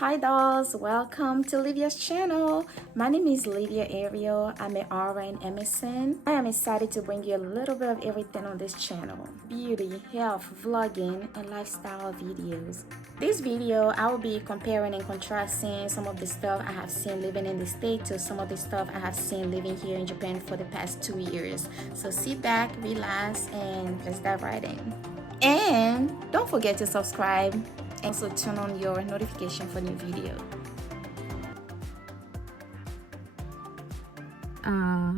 Hi dolls, welcome to Livia's channel. My name is Livia Ariel. I'm an RN MSN. I am excited to bring you a little bit of everything on this channel. Beauty, health, vlogging, and lifestyle videos. This video, I will be comparing and contrasting some of the stuff I have seen living in the States to some of the stuff I have seen living here in Japan for the past 2 years. So sit back, relax, and let's dive right in. And don't forget to subscribe and also turn on your notification for new video.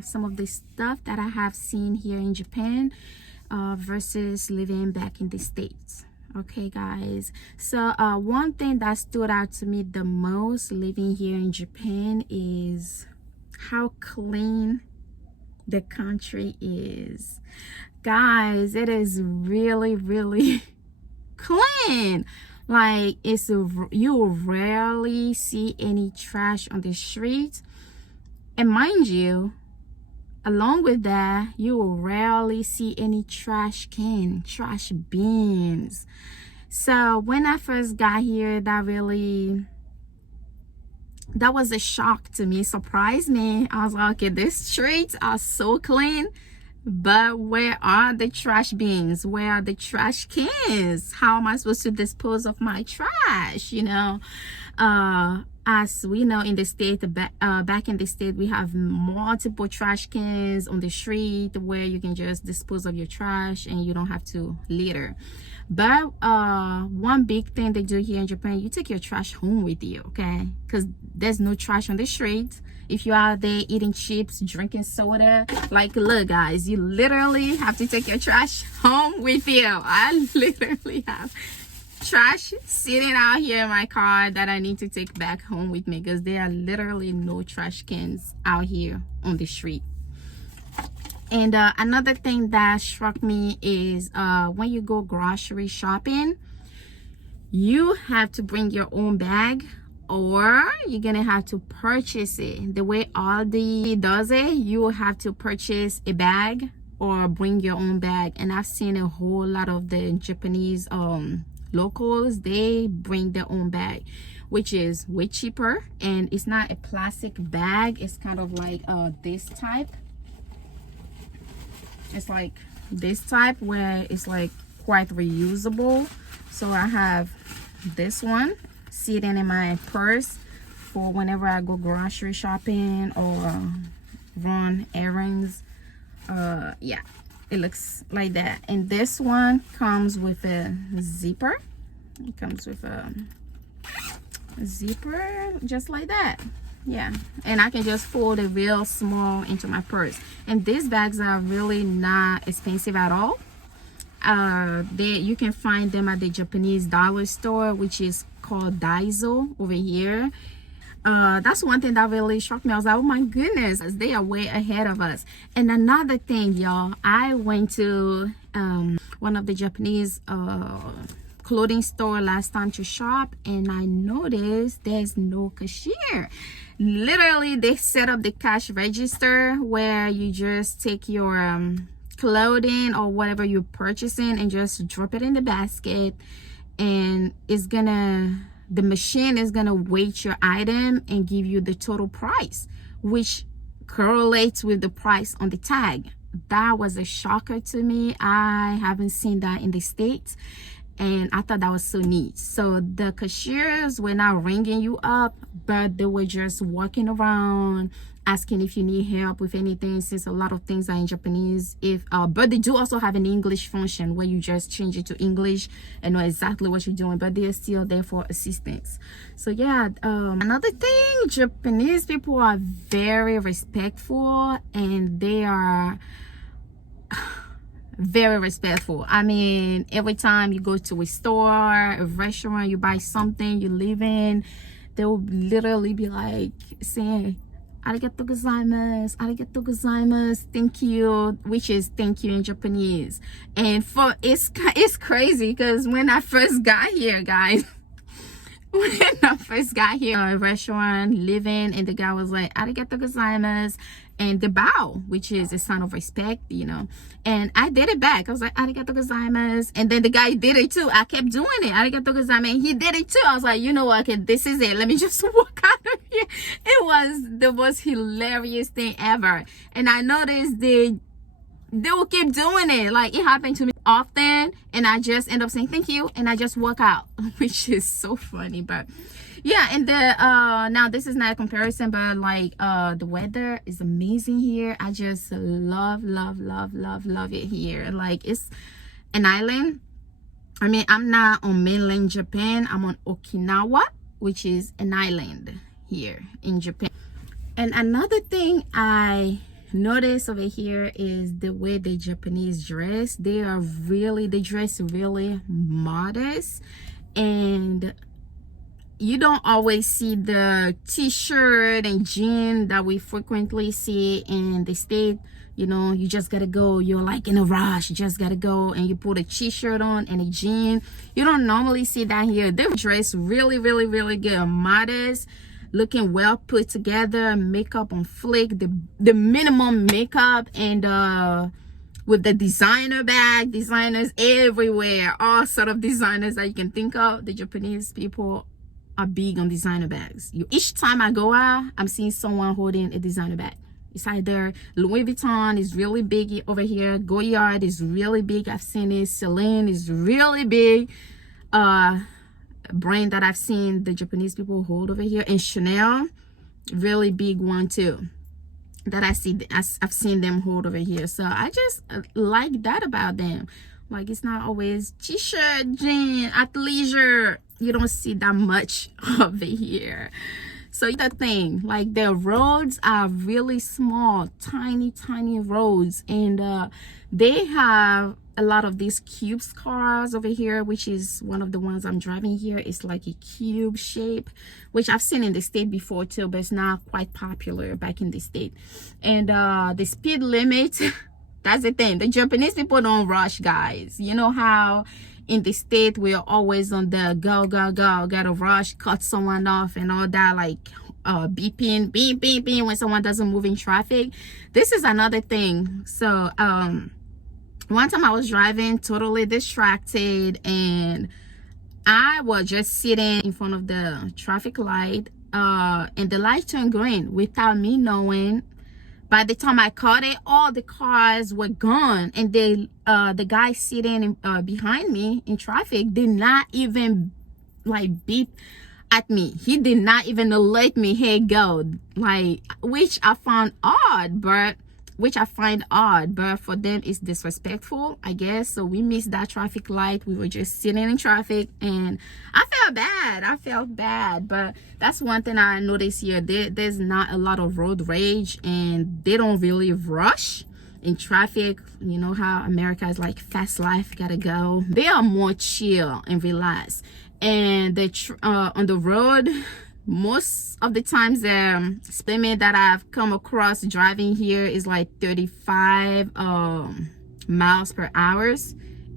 Some of the stuff that I have seen here in Japan versus living back in the States. Okay guys, so one thing that stood out to me the most living here in Japan is how clean the country is. Guys, it is really clean. Like you will rarely see any trash on the streets, and mind you, along with that, you will rarely see any trash bins. So when I first got here, that was a shock to me. It surprised me. I was like, okay, these streets are so clean, but where are the trash bins? Where are the trash cans? How am I supposed to dispose of my trash? You know, as we know in the state, back in the state, we have multiple trash cans on the street where you can just dispose of your trash and you don't have to litter. But one big thing they do here in Japan, you take your trash home with you, okay? Because there's no trash on the street. If you're out there eating chips, drinking soda, like, look guys, you literally have to take your trash home with you. I literally have trash sitting out here in my car that I need to take back home with me, because there are literally no trash cans out here on the street. And another thing that struck me is when you go grocery shopping, you have to bring your own bag, or you're gonna have to purchase it. The way Aldi does it, you will have to purchase a bag or bring your own bag. And I've seen a whole lot of the Japanese locals, they bring their own bag, which is way cheaper, and it's not a plastic bag. It's kind of like this type. It's like this type where it's like quite reusable. So I have this one sitting in my purse for whenever I go grocery shopping or run errands. Yeah, it looks like that. And this one comes with a zipper. It comes with a zipper just like that. Yeah, and I can just fold it real small into my purse. And these bags are really not expensive at all. You can find them at the Japanese dollar store, which is called Daiso over here. That's one thing that really shocked me. I was like, oh my goodness, they are way ahead of us. And another thing, y'all, I went to one of the Japanese clothing store last time to shop, and I noticed there's no cashier. Literally, they set up the cash register where you just take your clothing or whatever you're purchasing and just drop it in the basket, and the machine is gonna weight your item and give you the total price, which correlates with the price on the tag. That was a shocker to me. I haven't seen that in the States, and I thought that was so neat. So the cashiers were not ringing you up, but they were just walking around asking if you need help with anything, since a lot of things are in Japanese. But they do also have an English function where you just change it to English and know exactly what you're doing, but they're still there for assistance. So yeah, another thing, Japanese people are very respectful, and they are very respectful. I mean, every time you go to a store, a restaurant, you buy something, you leave in, they will literally be like saying arigatou gozaimasu, arigatou gozaimasu, thank you, which is thank you in Japanese. And it's crazy, because when I first got here, guys, when I first got here, a restaurant, living, and the guy was like, arigato gozaimasu, and the bow, which is a sign of respect, you know. And I did it back. I was like, arigato gozaimasu, and then the guy did it too. I kept doing it, arigato gozaimasu, and he did it too. I was like, you know what, okay, this is it. Let me just walk out of here. It was the most hilarious thing ever. And I noticed they will keep doing it. Like, it happened to me often, and I just end up saying thank you, and I just walk out, which is so funny. But yeah, and the now this is not a comparison, but like the weather is amazing here. I just love it here. Like, it's an island. I mean, I'm not on mainland Japan, I'm on Okinawa, which is an island here in Japan. And another thing I notice over here is the way the Japanese dress. They dress really modest, and you don't always see the t-shirt and jean that we frequently see in the state. You know, you just gotta go, you're like in a rush, you just gotta go and you put a t-shirt on and a jean. You don't normally see that here. They dress really good, modest, looking well put together, makeup on flick, the minimum makeup, and with the designer bag, designers everywhere, all sort of designers that you can think of. The Japanese people are big on designer bags. Each time I go out, I'm seeing someone holding a designer bag. It's either Louis Vuitton is really big over here, Goyard is really big, I've seen it, Celine is really big, brand that I've seen the Japanese people hold over here, and Chanel, really big one too, that I've seen them hold over here. So I just like that about them. Like, it's not always t-shirt, jean, athleisure. You don't see that much over here. So the thing, like, the roads are really small, tiny roads, and they have a lot of these cubes cars over here, which is one of the ones I'm driving here. It's like a cube shape, which I've seen in the state before too, but it's not quite popular back in the state. And the speed limit, that's the thing, the Japanese people don't rush, guys. You know how in the state we're always on the go, gotta rush, cut someone off and all that, like beeping, beep when someone doesn't move in traffic. This is another thing. So one time I was driving totally distracted, and I was just sitting in front of the traffic light, and the light turned green without me knowing. By the time I caught it, all the cars were gone, and the guy sitting behind me in traffic did not even like beep at me. He did not even let me, hey, go, like, which I find odd, but for them it's disrespectful, I guess. So we missed that traffic light. We were just sitting in traffic, and I felt bad. But that's one thing I noticed here. There's not a lot of road rage, and they don't really rush in traffic. You know how America is like fast life, gotta go. They are more chill and relaxed. And on the road, most of the times the speed limit that I've come across driving here is like 35 miles per hour.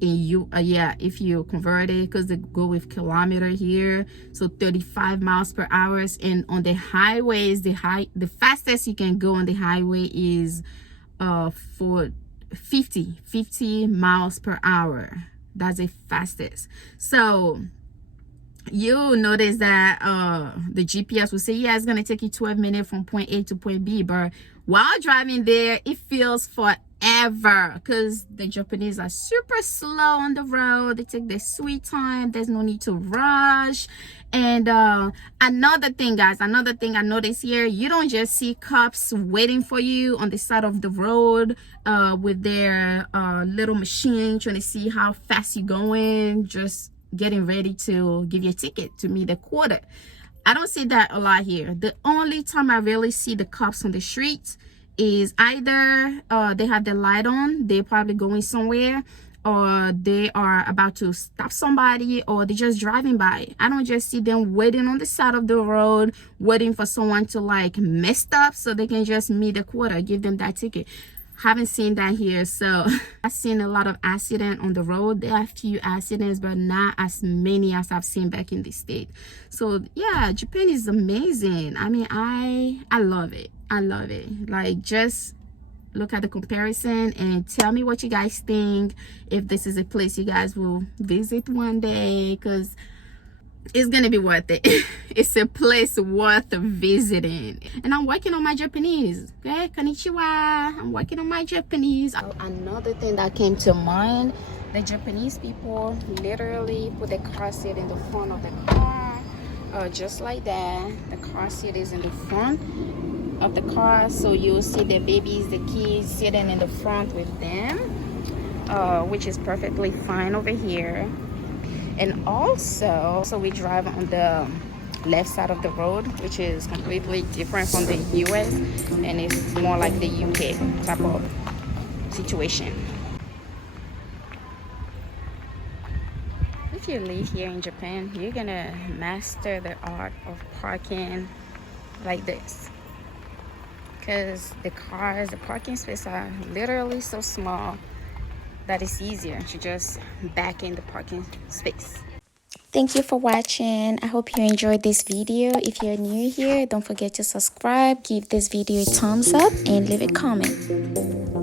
And if you convert it, because they go with kilometer here, so 35 miles per hour. And on the highways, the fastest you can go on the highway is for 50 miles per hour. That's the fastest. So you'll notice that the GPS will say, yeah, it's gonna take you 12 minutes from point A to point B, but while driving there, it feels forever, because the Japanese are super slow on the road. They take their sweet time. There's no need to rush. And another thing, guys, I noticed here, you don't just see cops waiting for you on the side of the road with their little machine trying to see how fast you're going, just getting ready to give you a ticket to meet the quota. I don't see that a lot here. The only time I really see the cops on the streets is either they have the light on, they're probably going somewhere, or they are about to stop somebody, or they're just driving by. I don't just see them waiting on the side of the road, waiting for someone to like mess up so they can just meet the quota, give them that ticket. Haven't seen that here. So I've seen a lot of accidents on the road. There are a few accidents, but not as many as I've seen back in the state. So yeah, Japan is amazing. I mean, I love it. I love it. Like, just look at the comparison and tell me what you guys think, if this is a place you guys will visit one day, because it's gonna be worth it. It's a place worth visiting. And I'm working on my Japanese. Okay, konnichiwa. I'm working on my Japanese. Another thing that came to mind, the Japanese people literally put the car seat in the front of the car, just like that. The car seat is in the front of the car, so you'll see the babies, the kids sitting in the front with them, which is perfectly fine over here. And also, so we drive on the left side of the road, which is completely different from the US, and it's more like the UK type of situation. If you live here in Japan, you're gonna master the art of parking like this, because the parking spaces are literally so small that it's easier to just back in the parking space. Thank you for watching. I hope you enjoyed this video. If you're new here, don't forget to subscribe, give this video a thumbs up, and leave a comment.